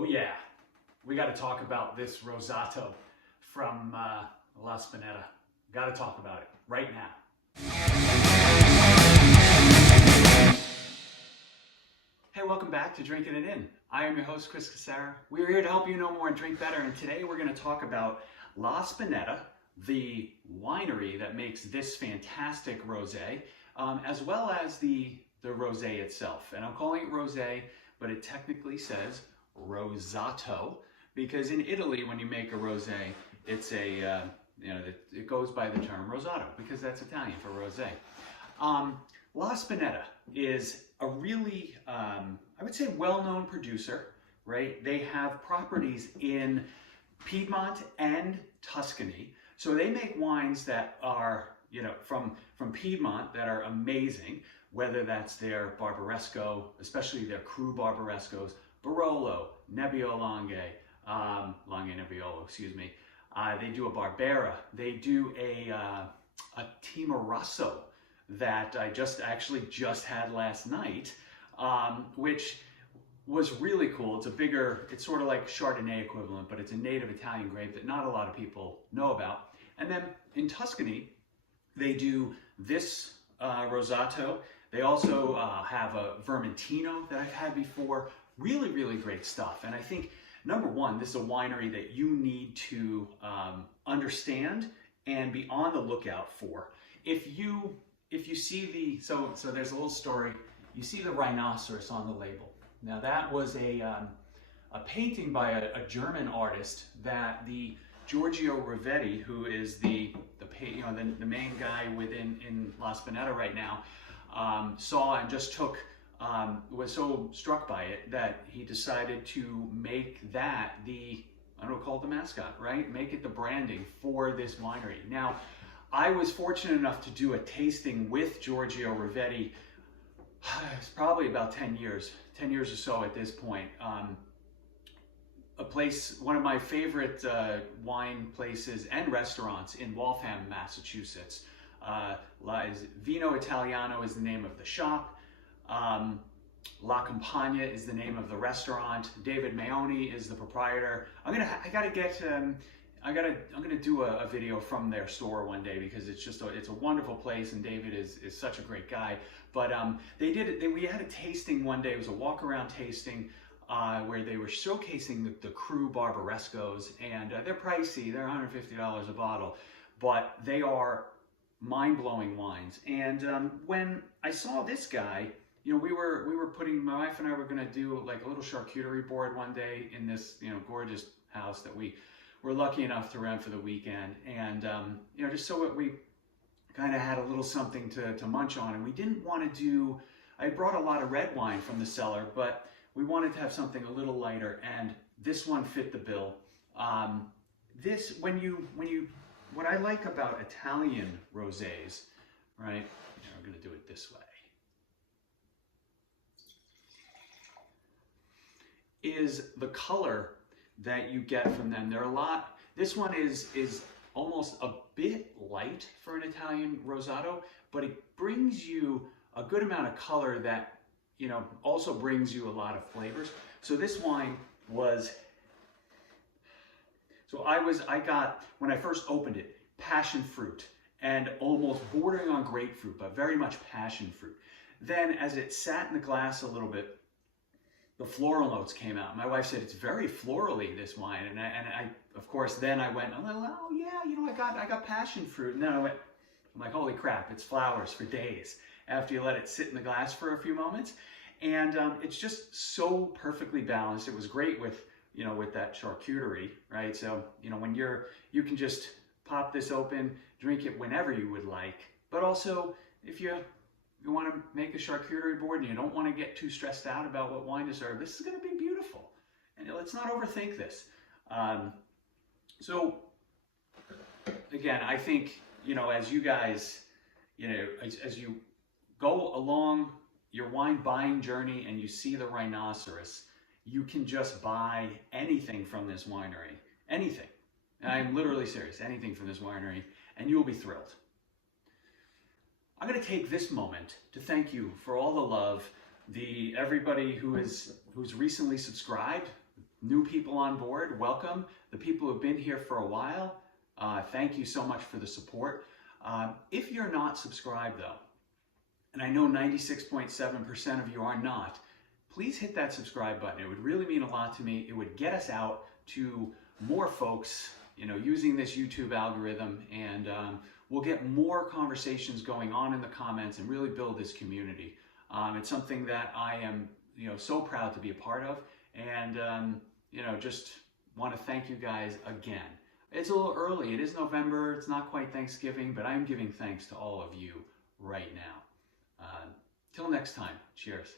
Oh yeah, we got to talk about this Rosato from La Spinetta. Got to talk about it right now. Hey, welcome back to Drinking It In. I am your host, Chris Casara. We're here to help you know more and drink better, and today we're going to talk about La Spinetta, the winery that makes this fantastic rosé, as well as the rosé itself. And I'm calling it rosé, but it technically says Rosato, because in Italy, when you make a rosé, it's a it goes by the term Rosato because that's Italian for rosé. La Spinetta is a really, I would say, well-known producer, right? They have properties in Piedmont and Tuscany, so they make wines that are, from Piedmont that are amazing. Whether that's their Barbaresco, especially their cru Barbarescos, Barolo, Nebbiolo, Nebbiolo, excuse me. They do a Barbera. They do a Timorasso that I just had last night, which was really cool. It's sort of like Chardonnay equivalent, but it's a native Italian grape that not a lot of people know about. And then in Tuscany, they do this Rosato. They also have a Vermentino that I've had before. Really, really great stuff. And I think, number one, this is a winery that you need to understand and be on the lookout for. If you see so there's a little story. You see the Rhinoceros on the label. Now that was a painting by a German artist that the Giorgio Rivetti, who is the main guy in La Spinetta right now, saw and just was so struck by it that he decided to make that call it the mascot, right? Make it the branding for this winery. Now, I was fortunate enough to do a tasting with Giorgio Rivetti. It's probably about 10 years or so at this point. One of my favorite wine places and restaurants in Waltham, Massachusetts. Vino Italiano is the name of the shop. La Campagna is the name of the restaurant. David Maoni is the proprietor. I'm gonna do a video from their store one day because it's a wonderful place, and David is such a great guy. But we had a tasting one day. It was a walk around tasting where they were showcasing the cru Barbarescos, and they're pricey. They're $150 a bottle, but they are mind-blowing wines. And when I saw this guy, my wife and I were going to do like a little charcuterie board one day in this gorgeous house that we were lucky enough to rent for the weekend, and just so that we kind of had a little something to munch on. And we didn't want to do, I brought a lot of red wine from the cellar, but we wanted to have something a little lighter, and this one fit the bill. What I like about Italian rosés, right? We're going to do it this way. Is the color that you get from them. This one is almost a bit light for an Italian Rosato, but it brings you a good amount of color that, also brings you a lot of flavors. So this wine was, I got, when I first opened it, passion fruit and almost bordering on grapefruit, but very much passion fruit. Then as it sat in the glass a little bit, the floral notes came out. My wife said, it's very florally, this wine. And I of course, then I went, oh yeah, I got passion fruit. And then I'm like, holy crap, it's flowers for days after you let it sit in the glass for a few moments. And it's just so perfectly balanced. It was great with that charcuterie, right? So, when you can just pop this open, drink it whenever you would like. But also, if you want to make a charcuterie board and you don't want to get too stressed out about what wine to serve, this is going to be beautiful. And let's not overthink this. So, again, I think, as you guys, as you go along your wine buying journey and you see the Rhinoceros, you can just buy anything from this winery. Anything. And I'm literally serious. Anything from this winery, and you'll be thrilled. I'm going to take this moment to thank you for all the love, everybody who's recently subscribed, new people on board, welcome. The people who've been here for a while, thank you so much for the support. If you're not subscribed though, and I know 96.7% of you are not, please hit that subscribe button. It would really mean a lot to me. It would get us out to more folks, using this YouTube algorithm, and we'll get more conversations going on in the comments and really build this community. It's something that I am, so proud to be a part of, and just want to thank you guys again. It's a little early. It is November. It's not quite Thanksgiving, but I'm giving thanks to all of you right now. Till next time. Cheers.